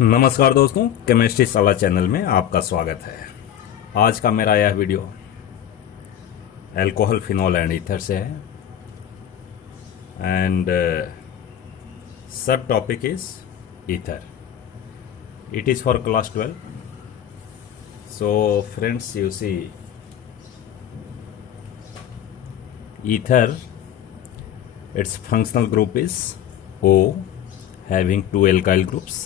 नमस्कार दोस्तों, केमिस्ट्री साला चैनल में आपका स्वागत है। आज का मेरा यह video alcohol, phenol and ether से है and sub topic is ether. It is for class 12। So friends, you see ether, its functional group is O, having two alkyl groups.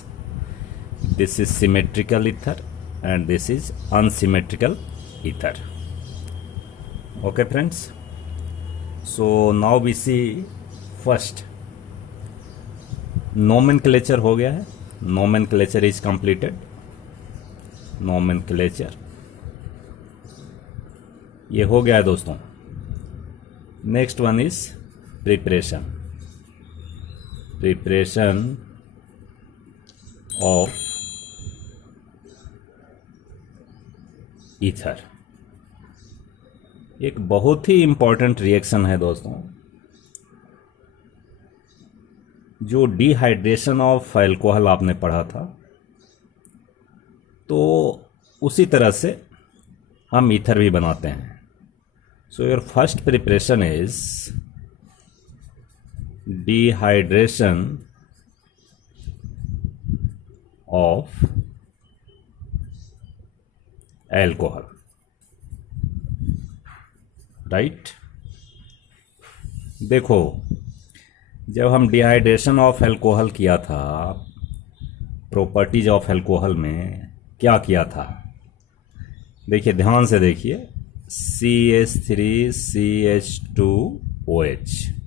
This is symmetrical ether and this is unsymmetrical ether. Okay friends, so now we see first nomenclature हो गया है। nomenclature is completed। nomenclature ये हो गया है दोस्तों। Next one is preparation of ether. एक बहुत ही इंपॉर्टेंट रिएक्शन है दोस्तों, जो डिहाइड्रेशन ऑफ अल्कोहल आपने पढ़ा था, तो उसी तरह से हम ईथर भी बनाते हैं। So your first preparation is dehydration of alcohol, right. देखो, जब हम डिहाइड्रेशन ऑफ अल्कोहल किया था, प्रॉपर्टीज ऑफ अल्कोहल में क्या किया था, देखिए ध्यान से देखिए। CH3CH2OH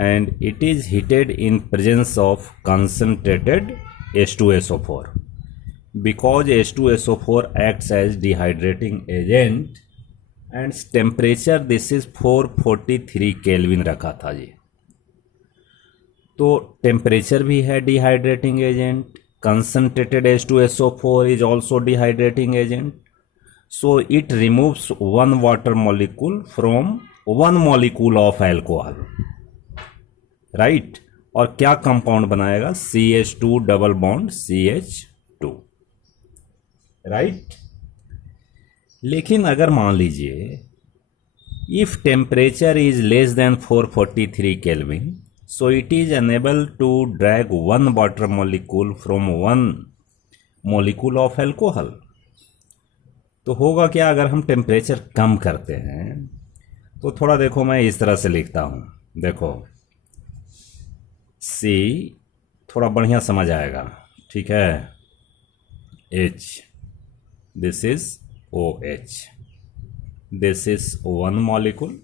and it is heated in presence of concentrated H2SO4 because H2SO4 acts as dehydrating agent and temperature this is 443 kelvin रखा था जी। तो टेम्परेचर भी है dehydrating agent, concentrated H2SO4 is also dehydrating agent, so it removes one water molecule from one molecule of alcohol, right. और क्या compound बनाएगा? CH2 double bond CH2, right. लेकिन अगर मान लीजिए if temperature is less than 443 kelvin, so it is unable to drag one water molecule from one molecule of alcohol. तो होगा क्या अगर हम टेम्परेचर कम करते हैं? तो थोड़ा देखो, मैं इस तरह से लिखता हूं, देखो C थोड़ा बढ़िया समझ आएगा, ठीक है। H, this is OH, this is one molecule,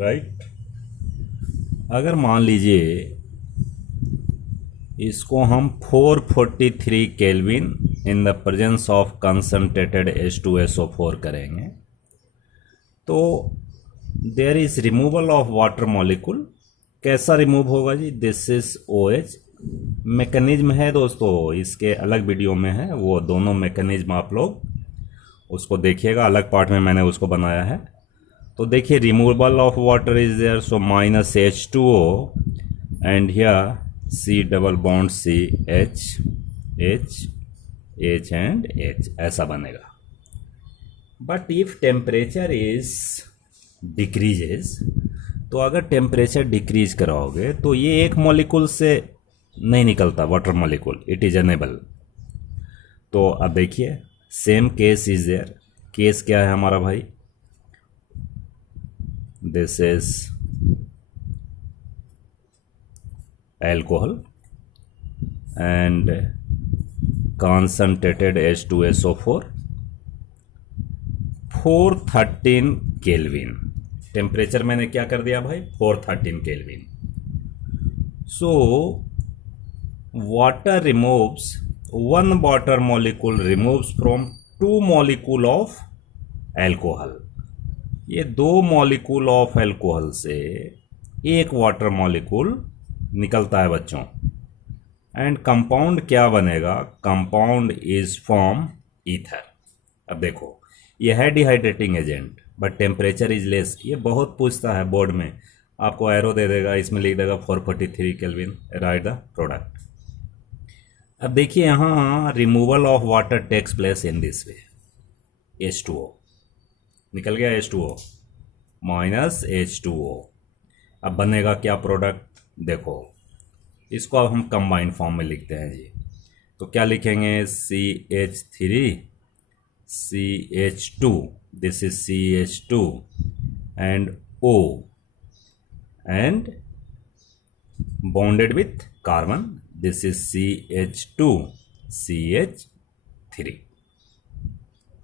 right. अगर मान लीजिए इसको हम 443 kelvin in the presence of concentrated H2SO4 करेंगे, तो there is removal of water molecule. कैसा रिमूव होगा जी? This is OH। मैकेनिज्म है दोस्तों, इसके अलग वीडियो में है, वो दोनों मैकेनिज्म आप लोग उसको देखिएगा, अलग पार्ट में मैंने उसको बनाया है। तो देखिए, removal of water is there, so minus H2O and here C double bond CH, H and H, ऐसा बनेगा। But if temperature is decreases, तो अगर टेम्परेचर डिक्रीज कराओगे तो ये एक मॉलिक्यूल से नहीं निकलता water molecule, it is unable. तो अब देखिए, same case is there. Case क्या है हमारा भाई? This is alcohol and concentrated H2SO4, 413 kelvin. Temperature मैंने क्या कर दिया भाई? 413 kelvin. So water removes one water molecule removes from two molecule of alcohol. ये दो मॉलिक्यूल ऑफ अल्कोहल से एक वाटर मॉलिक्यूल निकलता है बच्चों। एंड कंपाउंड क्या बनेगा? Compound is form ether. अब देखो, यह है dehydrating agent but temperature is less. ये बहुत पूछता है बोर्ड में, आपको एरो दे देगा, इसमें लिख देगा 443 केल्विन, राइट द प्रोडक्ट। अब देखिए यहाँ removal of water takes place in this way, H2O निकल गया, H2O माइनस H2O। अब बनेगा क्या प्रोडक्ट, देखो इसको अब हम कंबाइंड फॉर्म में लिखते हैं जी। तो क्या लिखेंगे, CH3 CH2, this is CH2 and O and bonded with carbon, this is CH2 CH3,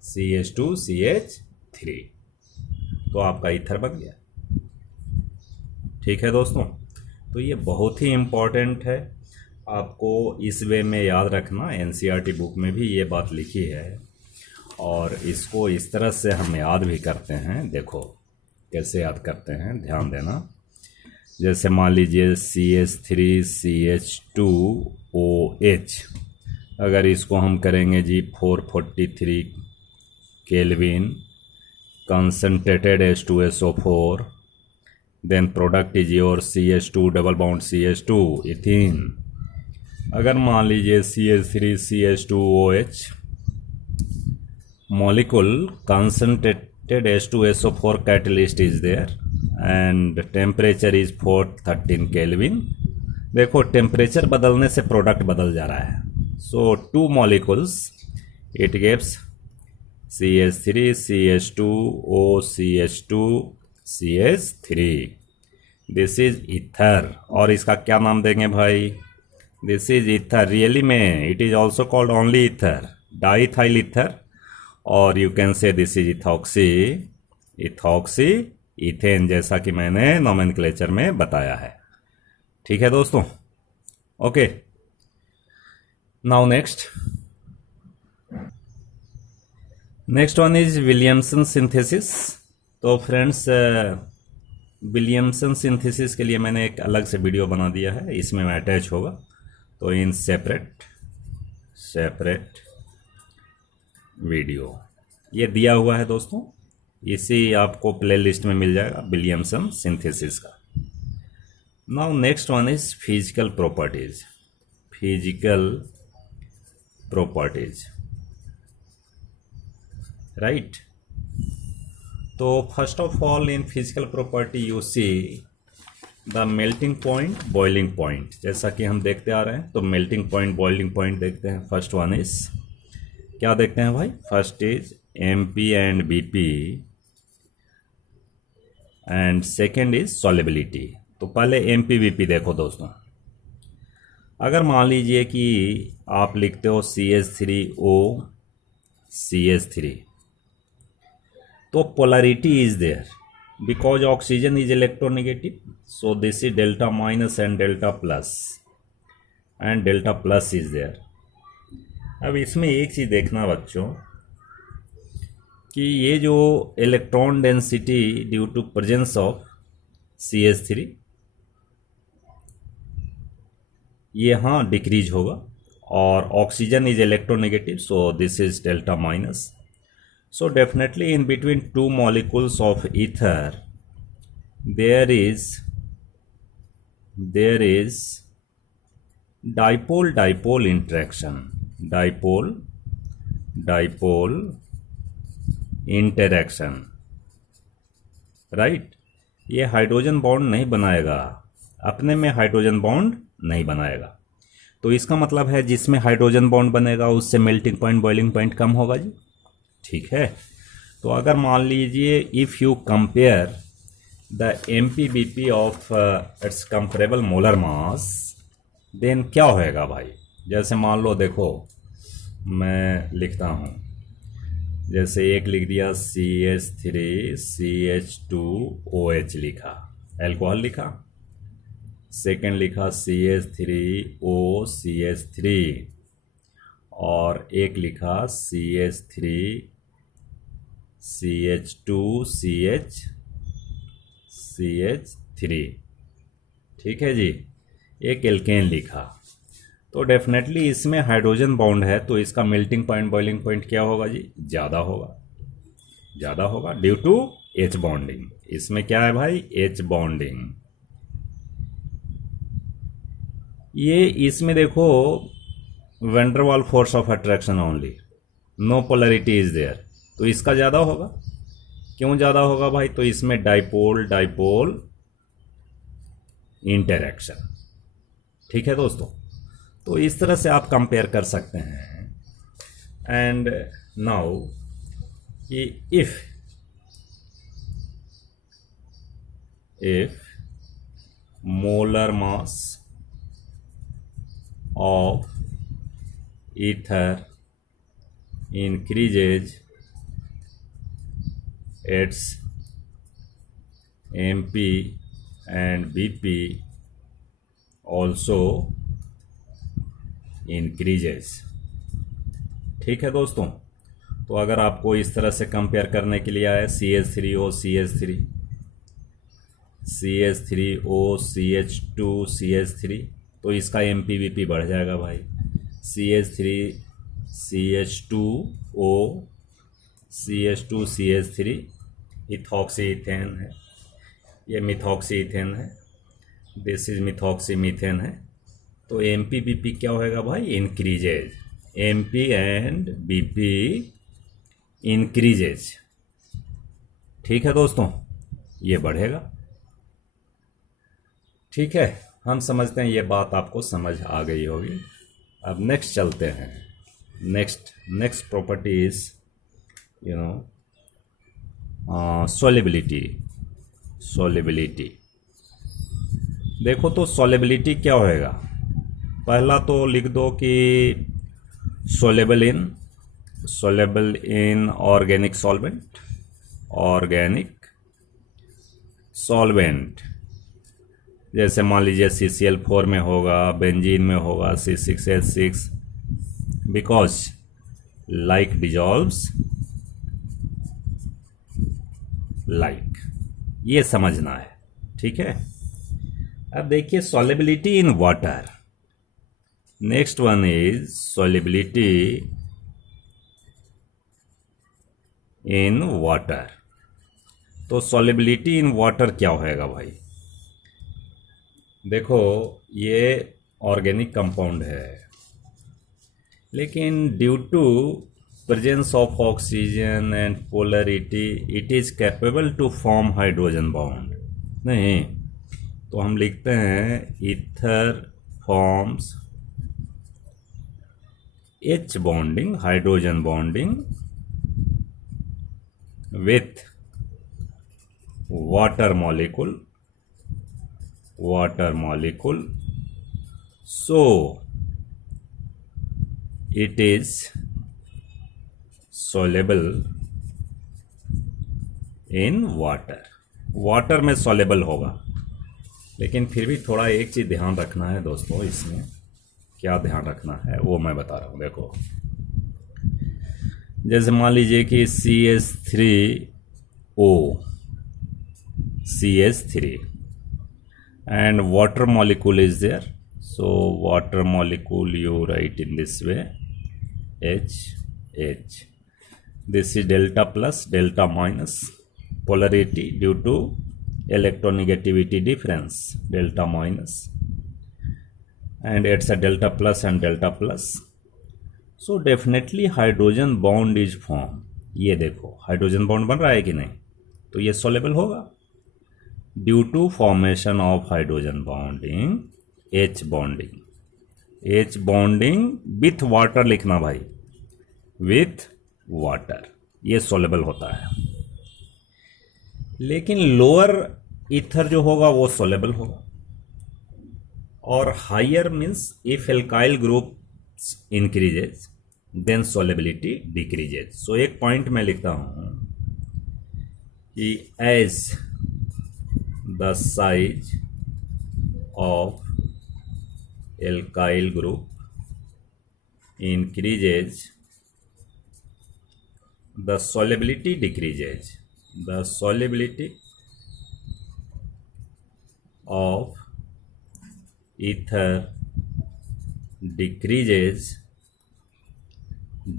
CH2 CH3, तो आपका ईथर बन गया। ठीक है दोस्तों, तो ये बहुत ही इम्पॉर्टेंट है, आपको इस वे में याद रखना। एनसीईआरटी बुक में भी ये बात लिखी है और इसको इस तरह से हम याद भी करते हैं। देखो कैसे याद करते हैं, ध्यान देना। जैसे मान लीजिए CH3 CH2OH, अगर इसको हम करेंगे जी 443 kelvin concentrated H2SO4, then product is your CH2 double bound CH2 ethene. अगर मान लीजिए CH3 CH2OH molecule concentrated H2SO4 catalyst is there and temperature is 413 Kelvin। देखो टेम्परेचर बदलने से प्रोडक्ट बदल जा रहा है। So two molecules it gives CH3 CH2O CH2 CH3, this is ether. और इसका क्या नाम देंगे भाई, दिस इज ईथर। रियली में it is also called only ether, diethyl ether, और you can say this is ethoxy ethane, जैसा कि मैंने नोमेनक्लेचर में बताया है। ठीक है दोस्तों, okay. Now next one is Williamson synthesis. तो फ्रेंड्स विलियमसन सिंथेसिस के लिए मैंने एक अलग से वीडियो बना दिया है, इसमें मैं अटैच होगा, तो इन सेपरेट वीडियो ये दिया हुआ है दोस्तों, इसी आपको प्ले लिस्ट में मिल जाएगा विलियमसन सिंथेसिस का। Now next one is physical properties, right. तो first of all in physical property you see the melting point, boiling point, जैसा कि हम देखते आ रहे हैं। तो मेल्टिंग पॉइंट, बॉइलिंग पॉइंट देखते हैं। फर्स्ट वन इज क्या देखते हैं भाई, first is MP and BP and second is solubility. तो पहले MP BP देखो दोस्तों। अगर मान लीजिए कि आप लिखते हो CH3O CH3, तो polarity is there because oxygen is electronegative, so this is delta minus and delta plus is there. अब इसमें एक चीज़ देखना बच्चों कि ये जो electron density due to presence of CH3 ये हाँ डिक्रीज होगा, और oxygen is electronegative, so this is delta minus. So definitely in between two molecules of ether there is dipole interaction, right. ये हाइड्रोजन बॉन्ड नहीं बनाएगा, अपने में hydrogen bond नहीं बनाएगा। तो इसका मतलब है जिसमें हाइड्रोजन बॉन्ड बनेगा उससे मेल्टिंग पॉइंट, बॉइलिंग पॉइंट कम होगा जी। ठीक है, तो अगर मान लीजिए if you compare the MPBP of its comparable molar mass, then क्या होएगा भाई। जैसे मान लो, देखो मैं लिखता हूँ, जैसे एक लिख दिया CH3 CH2OH लिखा, एल्कोहल लिखा। सेकेंड लिखा CH3O CH3, और एक लिखा CH3 CH2 CH3। ठीक है जी, एक एल्केन लिखा। तो डेफिनेटली इसमें हाइड्रोजन बॉन्ड है, तो इसका मेल्टिंग पॉइंट, बॉइलिंग पॉइंट क्या होगा जी, ज़्यादा होगा ड्यू टू H बॉन्डिंग। इसमें क्या है भाई, H बॉन्डिंग, ये इसमें देखो van der Waals force of attraction only, no polarity is there, तो इसका ज़्यादा होगा। क्यों ज़्यादा होगा भाई? तो इसमें डाइपोल डाइपोल इंटरैक्शन। ठीक है दोस्तों, तो इस तरह से आप कंपेयर कर सकते हैं। And now if molar mass of ether increases, its MP and BP also increases। ठीक है दोस्तों, तो अगर आपको इस तरह से कंपेयर करने के लिए आया CH3O CH3 CH3O CH2 CH3, तो इसका MPVP बढ़ जाएगा भाई। CH3 CH2O CH2 CH3 ethoxy ethane है, ये मिथॉक्सी इथेन है, दिस इज मिथॉक्सी मीथेन है। तो MPVP क्या होएगा भाई? Increases. MP and BP increases. ठीक है दोस्तों, ये बढ़ेगा। ठीक है, हम समझते हैं ये बात आपको समझ आ गई होगी। अब नेक्स्ट चलते हैं। Next property is solubility. देखो तो सॉलिबिलिटी क्या होएगा? पहला तो लिख दो कि सोलेबल इन ऑर्गेनिक सॉल्वेंट, जैसे मान लीजिए CCl4 में होगा, बेंजीन में होगा C6H6, because like dissolves like, ये समझना है। ठीक है, अब देखिए solubility in water. Next one is solubility in water. तो सॉलिबिलिटी इन वाटर क्या होएगा भाई? देखो ये ऑर्गेनिक कंपाउंड है, लेकिन due to presence of oxygen and polarity it is capable to form hydrogen bond. नहीं, तो हम लिखते हैं ether forms H bonding, hydrogen bonding with water molecule, so it is soluble in water में soluble होगा। लेकिन फिर भी थोड़ा एक चीज़ ध्यान रखना है दोस्तों, इसमें क्या ध्यान रखना है वो मैं बता रहा हूँ। देखो जैसे मान लीजिए कि CH3O CH3 and water molecule is there, so water molecule you write in this way H, this is delta plus delta minus, polarity due to electronegativity difference, delta minus, and it's a delta plus and delta plus, so definitely hydrogen bond is formed। ये देखो hydrogen bond बन रहा है कि नहीं, तो ये soluble होगा due to formation of hydrogen bonding H bonding with water लिखना भाई, विथ वाटर, ये सोलेबल होता है। लेकिन लोअर ईथर जो होगा वो सोलेबल होगा, और higher means if alkyl group increases then solubility decreases. So एक पॉइंट मैं लिखता हूं कि as the size of alkyl group increases, the solubility decreases, the solubility of ether decreases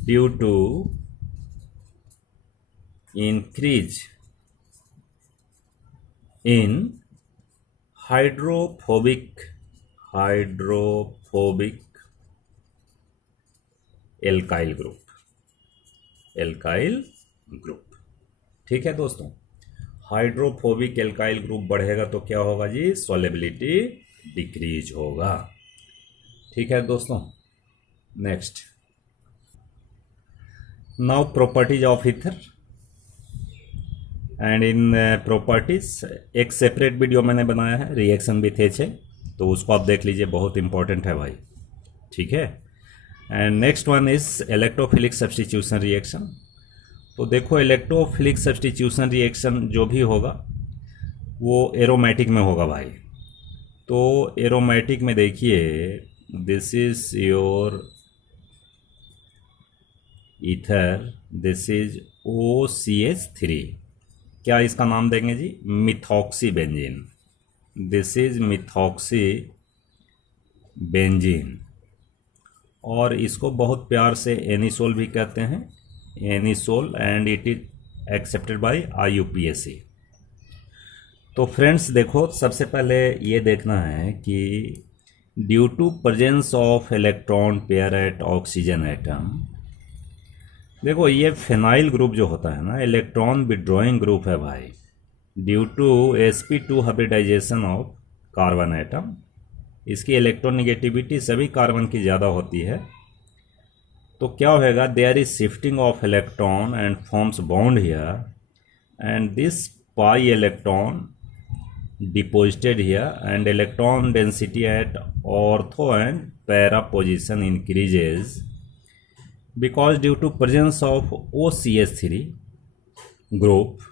due to increase in hydrophobic hydrophobic alkyl group. ठीक है दोस्तों, hydrophobic alkyl group बढ़ेगा तो क्या होगा जी, सॉल्युबिलिटी डिक्रीज होगा। ठीक है दोस्तों, next, now properties of ether and in properties एक सेपरेट वीडियो मैंने बनाया है रिएक्शन विथ HA, तो उसको आप देख लीजिए, बहुत इंपॉर्टेंट है भाई। ठीक है, and next one is electrophilic substitution reaction. तो देखो इलेक्ट्रोफिलिक सब्स्टिट्यूशन रिएक्शन जो भी होगा वो एरोमेटिक में होगा भाई। तो एरोमेटिक में देखिए, this is your ether, this is OCH3, क्या इसका नाम देंगे जी, methoxy benzene. This is methoxy benzene, और इसको बहुत प्यार से एनिसोल भी कहते हैं, anisole, and it is accepted by IUPAC। तो फ्रेंड्स देखो, सबसे पहले ये देखना है कि due to presence of electron pair at oxygen atom, देखो ये फिनाइल ग्रुप जो होता है ना, इलेक्ट्रॉन विड्रॉइंग ग्रुप है भाई, due to sp2 hybridisation of carbon atom. इसकी इलेक्ट्रोनेगेटिविटी सभी कार्बन की ज़्यादा होती है, तो क्या होगा, there is shifting of electron and forms bond here, and this pi electron deposited here, and electron density at ortho and para position increases because due to presence of OCH3 group,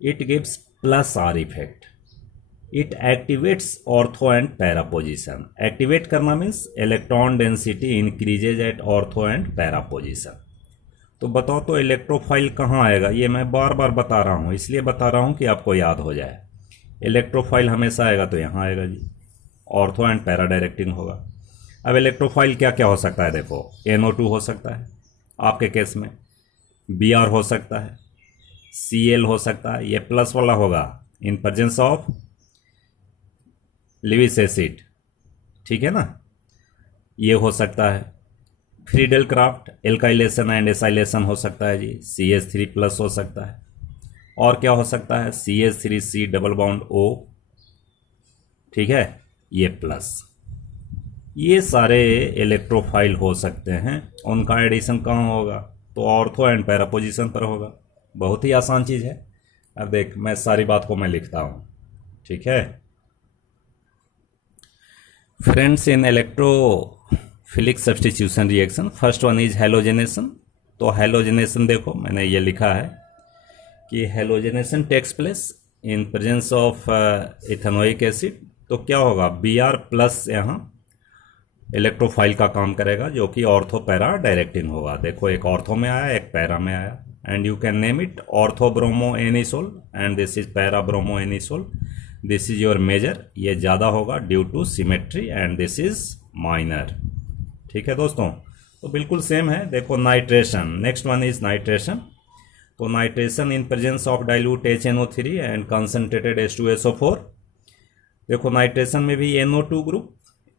it gives plus R effect. It activates ortho and para position. Activate करना means electron density increases at ortho and para position. तो बताओ तो electrophile कहाँ आएगा, ये मैं बार बार बता रहा हूँ, इसलिए बता रहा हूँ कि आपको याद हो जाए। इलेक्ट्रोफाइल हमेशा आएगा तो यहाँ आएगा जी, ऑर्थो एंड पैरा डायरेक्टिंग होगा। अब इलेक्ट्रोफाइल क्या क्या हो सकता है, देखो NO2 हो सकता है आपके केस में, Br हो सकता है, Cl हो सकता है, ये प्लस वाला होगा इन प्रेजेंस ऑफ लिविस एसिड। ठीक है ना, ये हो सकता है। Friedel craft alkylation and acylation हो सकता है जी, CH3 प्लस हो सकता है। और क्या हो सकता है, CH3C डबल बॉन्ड O, ठीक है, ये प्लस। ये सारे इलेक्ट्रोफाइल हो सकते हैं, उनका एडिशन कहाँ होगा, तो ऑर्थो एंड पैरा पोजीशन पर होगा। बहुत ही आसान चीज़ है। अब देख, मैं सारी बात को मैं लिखता हूँ, ठीक है friends. In electrophilic substitution reaction, first one is halogenation. तो हेलोजेनेशन देखो मैंने ये लिखा है कि halogenation takes place in presence of ethanoic acid. तो क्या होगा, Br प्लस यहाँ इलेक्ट्रोफाइल का काम करेगा, जो कि ऑर्थो पैरा डायरेक्टिंग होगा। देखो एक ऑर्थो में आया, एक पैरा में आया, and you can name it ortho bromo anisole and this is para bromo anisole. This is your major, ये ज़्यादा होगा due to symmetry, and this is minor. ठीक है दोस्तों, तो बिल्कुल सेम है। देखो nitration, next one is nitration. तो nitration in presence of dilute HNO3 and concentrated H2SO4। देखो नाइट्रेशन में भी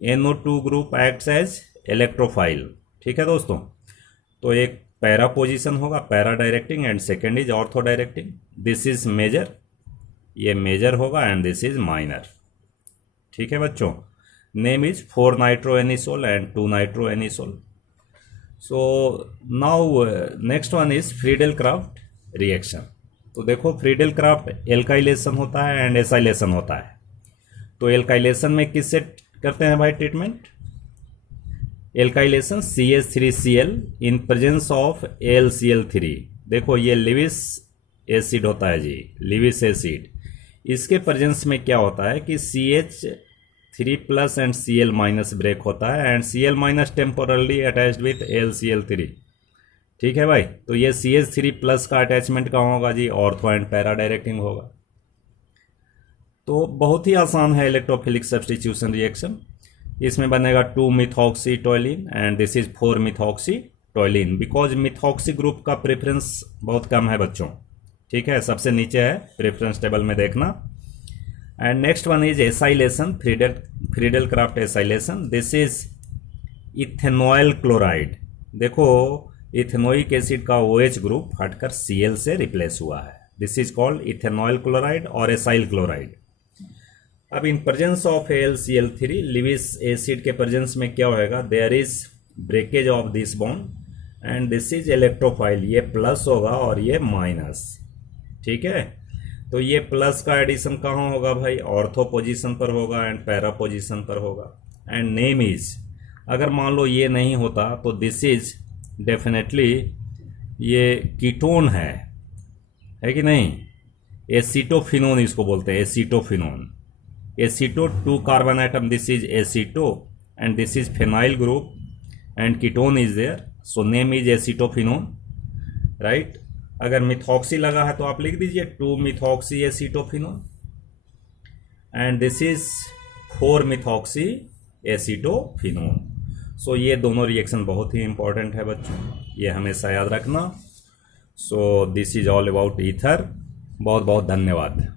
NO2 group acts as electrophile. ठीक है दोस्तों, तो एक पैरा पोजीशन होगा, para directing, and second is ortho directing. This is major, ये मेजर होगा, एंड दिस इज माइनर। ठीक है बच्चों, name is 4 nitroanisole and 2 nitroanisole. So now next one is Friedel Craft reaction. तो देखो फ्रीडल क्राफ्ट एल्काइलेशन होता है and acylation होता है। तो एल्काइलेशन में किससे करते हैं भाई treatment, alkylation CH3Cl in presence of AlCl3। देखो ये लिविस एसिड होता है जी, लिविस एसिड। इसके प्रेजेंस में क्या होता है कि CH3 plus and Cl minus break होता है, and Cl minus temporarily attached with AlCl3। ठीक है भाई, तो ये CH3 प्लस का अटैचमेंट कहाँ होगा जी, ऑर्थो एंड पैरा डायरेक्टिंग होगा। तो बहुत ही आसान है इलेक्ट्रोफिलिक सब्स्टिट्यूशन रिएक्शन। इसमें बनेगा 2 methoxy toluene and this is 4 methoxy toluene, because methoxy group का प्रेफरेंस बहुत कम है बच्चों। ठीक है, सबसे नीचे है प्रेफरेंस टेबल में देखना। And next one is acylation, Friedel-Crafts acylation. This is ethanol chloride. देखो इथेनोइक एसिड का OH ग्रुप हटकर Cl से रिप्लेस हुआ है. This is called ethanol chloride और एसाइल क्लोराइड. अब in presence of AlCl3, Lewis acid के प्रेजेंस में क्या होएगा, there is breakage of this bond and this is electrophile. ये प्लस होगा और ये माइनस. ठीक है, तो ये प्लस का एडिशन कहाँ होगा भाई, ऑर्थो पोजीशन पर होगा एंड पैरा पोजीशन पर होगा. एंड नेम इज, अगर मान लो ये नहीं होता तो दिस इज डेफिनेटली ये कीटोन है कि नहीं. एसीटोफिनोन इसको बोलते हैं, acetophenone. Aceto 2 carbon atom, this is aceto and this is phenyl group and ketone is there, so name is acetophenone. Right. अगर मिथॉक्सी लगा है तो आप लिख दीजिए 2 methoxy acetophenone and this is 4 methoxy acetophenone. So ये दोनों रिएक्शन बहुत ही इंपॉर्टेंट है बच्चों, ये हमेशा याद रखना. सो this is all about ether. बहुत बहुत धन्यवाद.